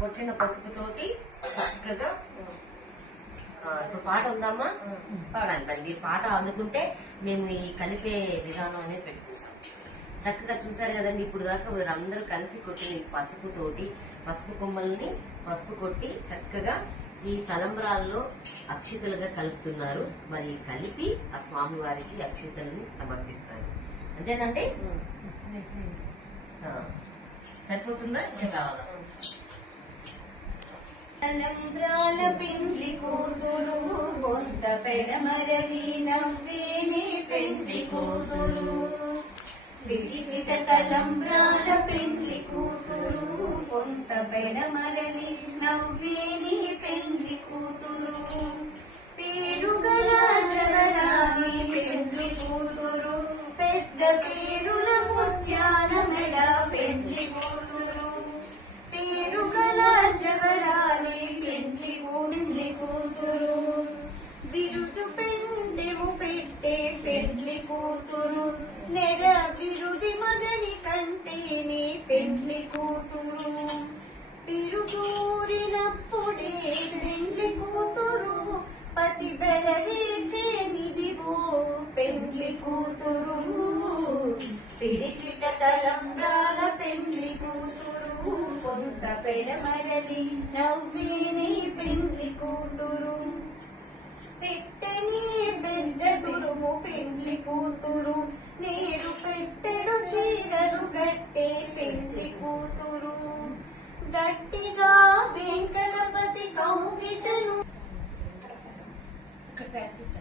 కొట్టిన పసుపుతోటి చక్కగా ఇప్పుడు పాట ఉందమ్మా పాడాలి తల్లి. పాట అందుకుంటే మేము ఈ కలిపే విధానం అనేది పెట్టుకుంటాం. చక్కగా చూసారు కదండి, ఇప్పుడు దాకా వీరందరూ కలిసి కొట్టిన పసుపుతోటి పసుపు కొమ్మల్ని పసుపు కొట్టి చక్కగా ఈ తలంబ్రాల్లో అక్షితలుగా కలుపుతున్నారు. మరి కలిపి ఆ స్వామి వారికి అక్షితలను సమర్పిస్తారు. అంతేనండి, సరిపోతుందా ఇంకా కావాలా? తలంబ్రాల పెండ్లి కూతురు కొంత పెడమరలి నవ్వేని పెండ్లి కూతురు. విడివిట తలంబ్రాల పెండ్లి కూతురు కొంత పెడమరలి నవ్వేని పెండ్లి కూతురు. పేరుగల జవరాని పెండ్లి కూతురు పెద్ద పేరుల ముత్యాల మెడ పెండ్లి కూతురు. పేరుగల జవరాలి పెండ్లి కూతురు. బిరుదు పెండెవు పెట్టే పెండ్లి కూతురు. నెర బిరుది మదని కంటేనే పెండ్లి కూతురు. తిరుగూరినప్పుడే పెండ్లి కూతురు. పతి బెరవేచేనిదివో పెండ్లి కూతురు. పిడికిట తలంబ్రాల పెండ్లి కూతురు కొంత పెడమరలి నవ్వేని పెండ్లి కూతురు. పెట్టని పెద్ద తురుము పెండ్లి కూతురు. నేడు పెట్టెడు చీరలు గట్టే పెండ్లి కూతురు. గట్టిగా వెంకటపతి కౌగిటను Gracias.